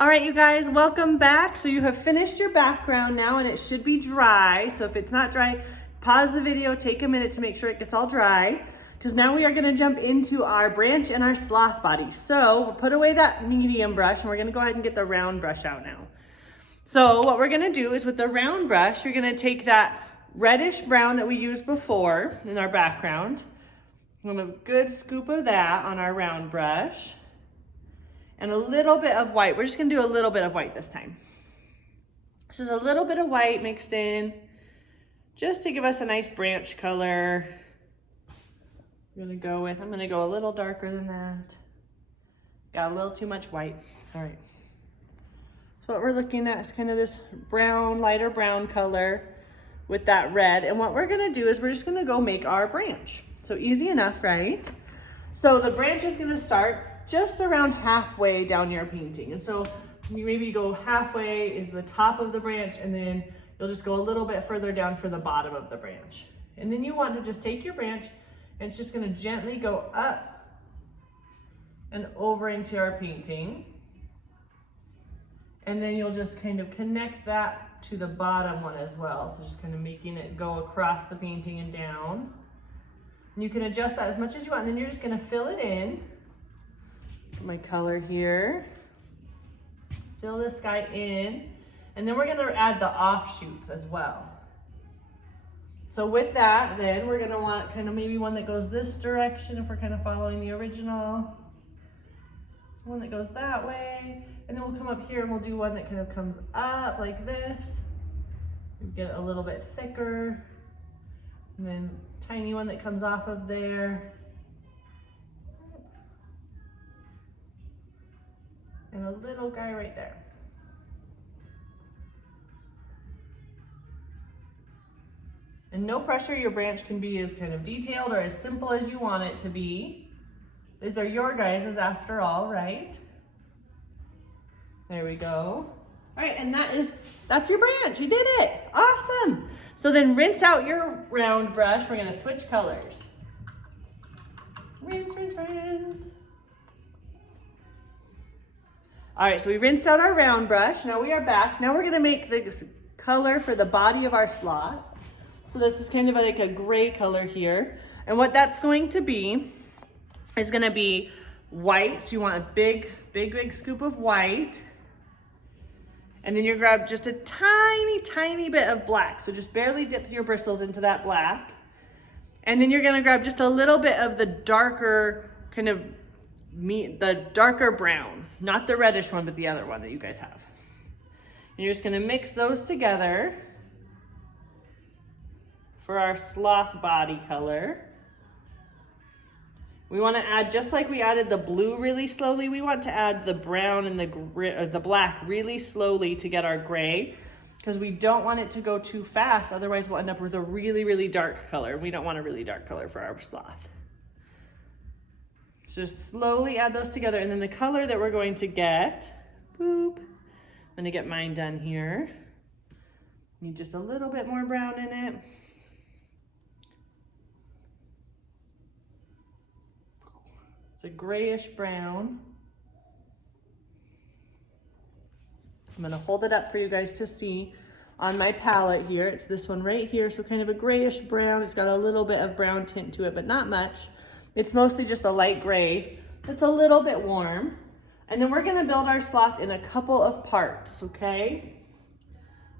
All right, you guys, welcome back. So you have finished your background now and it should be dry. So if it's not dry, pause the video, take a minute to make sure it gets all dry, because now we are gonna jump into our branch and our sloth body. So we'll put away that medium brush and we're gonna go ahead and get the round brush out now. So what we're gonna do is with the round brush, you're gonna take that reddish brown that we used before in our background, and a good scoop of that on our round brush. And a little bit of white. We're just gonna do a little bit of white this time. Just a little bit of white mixed in, just to give us a nice branch color. I'm gonna go a little darker than that. Got a little too much white. All right. So what we're looking at is kind of this brown, lighter brown color with that red. And what we're gonna do is we're just gonna go make our branch. So easy enough, right? So the branch is gonna start just around halfway down your painting. And so you maybe go halfway is the top of the branch, and then you'll just go a little bit further down for the bottom of the branch. And then you want to just take your branch and it's just gonna gently go up and over into our painting. And then you'll just kind of connect that to the bottom one as well. So just kind of making it go across the painting and down. And you can adjust that as much as you want, and then you're just gonna fill it in. My color here. Fill this guy in, and then we're gonna add the offshoots as well. So with that, then we're gonna want kind of maybe one that goes this direction if we're kind of following the original. One that goes that way, and then we'll come up here and we'll do one that kind of comes up like this. We get a little bit thicker, and then tiny one that comes off of there. And a little guy right there. And no pressure, your branch can be as kind of detailed or as simple as you want it to be. These are your guys's after all, right? There we go. All right, and that's your branch, you did it, awesome. So then rinse out your round brush. We're gonna switch colors. Rinse, rinse, rinse. All right, so we rinsed out our round brush. Now we are back. Now we're gonna make the color for the body of our sloth. So this is kind of like a gray color here. And what that's going to be is gonna be white. So you want a big, big, big scoop of white. And then you grab just a tiny, tiny bit of black. So just barely dip your bristles into that black. And then you're gonna grab just a little bit of the darker kind of the darker brown, not the reddish one, but the other one that you guys have. And you're just gonna mix those together for our sloth body color. We wanna add, just like we added the blue really slowly, we want to add the brown and the black really slowly to get our gray, because we don't want it to go too fast, otherwise we'll end up with a really, really dark color. We don't want a really dark color for our sloth. So just slowly add those together, and then the color that we're going to get, boop, I'm gonna get mine done here. Need just a little bit more brown in it. It's a grayish brown. I'm gonna hold it up for you guys to see on my palette here. It's this one right here, so kind of a grayish brown. It's got a little bit of brown tint to it, but not much. It's mostly just a light gray. It's a little bit warm. And then we're gonna build our sloth in a couple of parts, okay?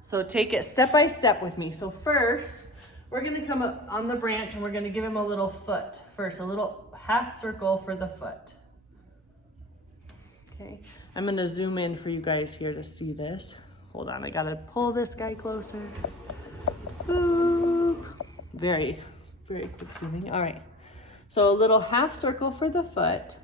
So take it step by step with me. So first, we're gonna come up on the branch and we're gonna give him a little foot first, a little half circle for the foot. Okay, I'm gonna zoom in for you guys here to see this. Hold on, I gotta pull this guy closer. Boop. Very, very quick zooming, all right. So a little half circle for the foot.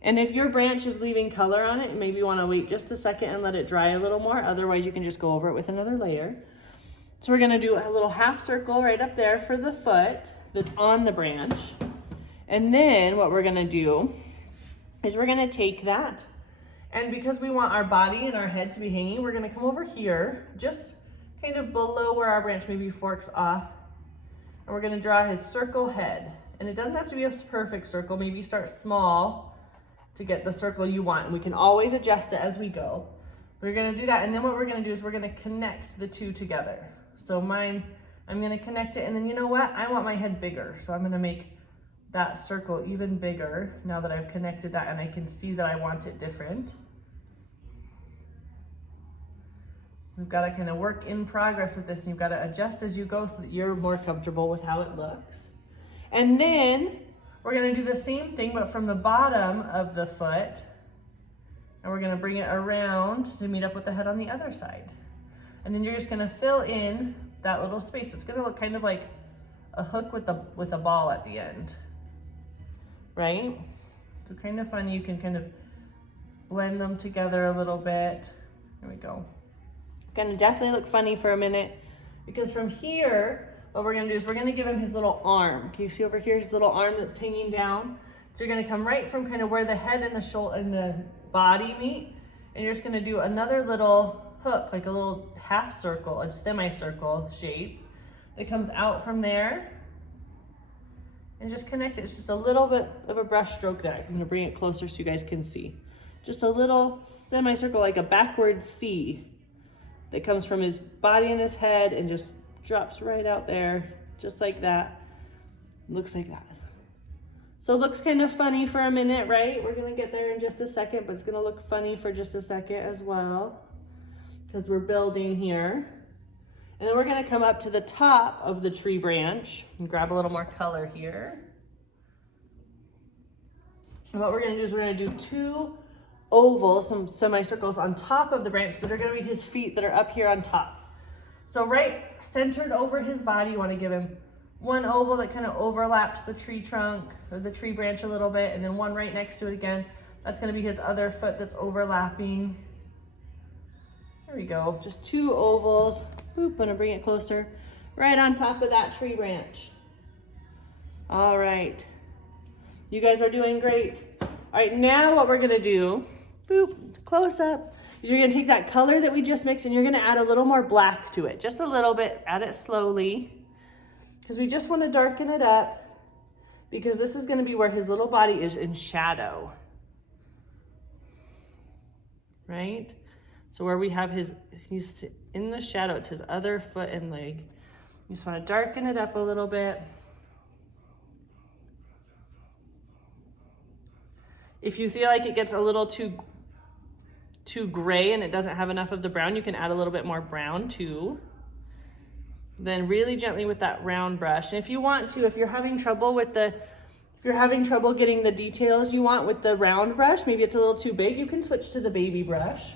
And if your branch is leaving color on it, maybe you wanna wait just a second and let it dry a little more. Otherwise you can just go over it with another layer. So we're gonna do a little half circle right up there for the foot that's on the branch. And then what we're gonna do is we're gonna take that, and because we want our body and our head to be hanging, we're gonna come over here, just kind of below where our branch maybe forks off. And we're gonna draw his circle head. And it doesn't have to be a perfect circle, maybe start small to get the circle you want. And we can always adjust it as we go. We're gonna do that, and then what we're gonna do is we're gonna connect the two together. So mine, I'm gonna connect it, and then you know what? I want my head bigger, so I'm gonna make that circle even bigger now that I've connected that and I can see that I want it different. We've got to kind of work in progress with this, and you've got to adjust as you go so that you're more comfortable with how it looks. And then we're going to do the same thing, but from the bottom of the foot, and we're going to bring it around to meet up with the head on the other side. And then you're just going to fill in that little space. It's going to look kind of like a hook with a ball at the end, right? So kind of fun. You can kind of blend them together a little bit. There we go. Gonna definitely look funny for a minute, because from here, what we're gonna do is we're gonna give him his little arm. Can you see over here his little arm that's hanging down? So you're gonna come right from kind of where the head and the shoulder and the body meet, and you're just gonna do another little hook, like a little half circle, a semicircle shape that comes out from there, and just connect it. It's just a little bit of a brush stroke there. I'm gonna bring it closer so you guys can see. Just a little semicircle, like a backwards C, that comes from his body and his head and just drops right out there, just like that. Looks like that. So it looks kind of funny for a minute, right? We're gonna get there in just a second, but it's gonna look funny for just a second as well, because we're building here. And then we're gonna come up to the top of the tree branch and grab a little more color here. And what we're gonna do is we're gonna do two ovals, some semicircles on top of the branch that are going to be his feet that are up here on top. So right centered over his body, you want to give him one oval that kind of overlaps the tree trunk or the tree branch a little bit, and then one right next to it again. That's going to be his other foot that's overlapping. There we go. Just two ovals. Boop, I'm going to bring it closer. Right on top of that tree branch. All right. You guys are doing great. All right, now what we're going to do, boop, close up, is you're gonna take that color that we just mixed and you're gonna add a little more black to it, just a little bit, add it slowly, because we just wanna darken it up, because this is gonna be where his little body is in shadow, right? So where we have he's in the shadow, it's his other foot and leg. You just wanna darken it up a little bit. If you feel like it gets a little too gray and it doesn't have enough of the brown, you can add a little bit more brown too. Then really gently with that round brush. And if you want to, if you're having trouble getting the details you want with the round brush, maybe it's a little too big, you can switch to the baby brush.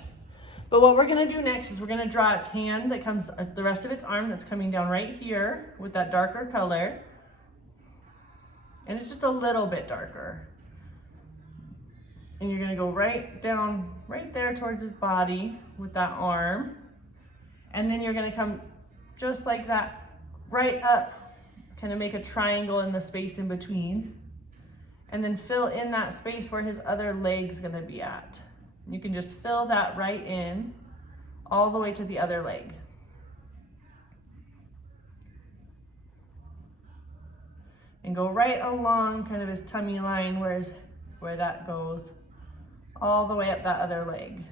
But what we're gonna do next is we're gonna draw its hand that comes, the rest of its arm that's coming down right here with that darker color. And it's just a little bit darker. And you're gonna go right down, right there towards his body with that arm. And then you're gonna come just like that, right up, kind of make a triangle in the space in between. And then fill in that space where his other leg's gonna be at. You can just fill that right in, all the way to the other leg. And go right along kind of his tummy line where that goes, all the way up that other leg.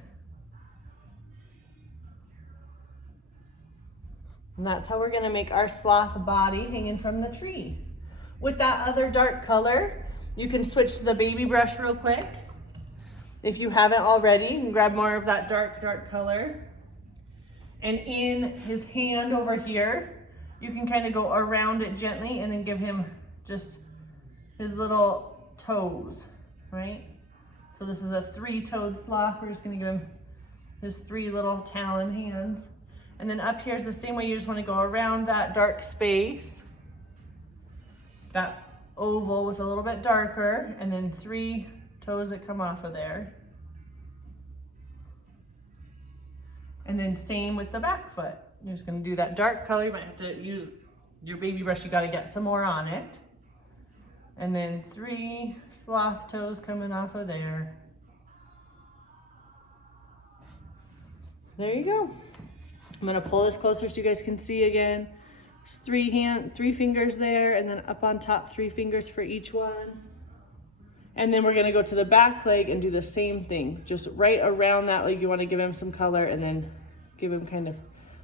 And that's how we're gonna make our sloth body hanging from the tree. With that other dark color, you can switch to the baby brush real quick. If you haven't already, you can grab more of that dark color. And in his hand over here, you can kind of go around it gently and then give him just his little toes, right? So this is a 3-toed sloth. We're just gonna give him his 3 little talon hands. And then up here is the same way. You just wanna go around that dark space, that oval with a little bit darker, and then 3 toes that come off of there. And then same with the back foot. You're just gonna do that dark color. You might have to use your baby brush. You gotta get some more on it. And then 3 sloth toes coming off of there. There you go. I'm gonna pull this closer so you guys can see again. There's 3 fingers there, and then up on top 3 fingers for each one. And then we're gonna go to the back leg and do the same thing. Just right around that leg, you wanna give him some color and then give him kind of,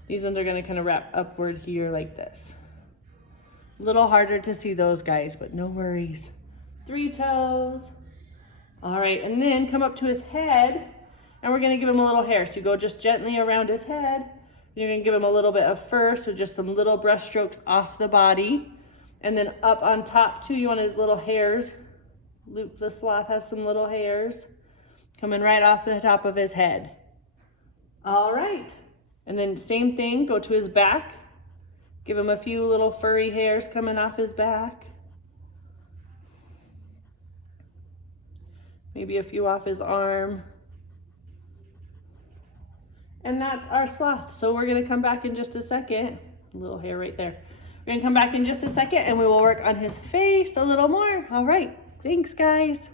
these ones are gonna kind of wrap upward here like this. A little harder to see those guys, but no worries. 3 toes. All right, and then come up to his head and we're gonna give him a little hair. So you go just gently around his head. You're gonna give him a little bit of fur, so just some little brush strokes off the body. And then up on top too, you want his little hairs. Luke the sloth has some little hairs coming right off the top of his head. All right, and then same thing, go to his back. Give him a few little furry hairs coming off his back. Maybe a few off his arm. And that's our sloth. So we're gonna come back in just a second. A little hair right there. We're gonna come back in just a second and we will work on his face a little more. All right, thanks guys.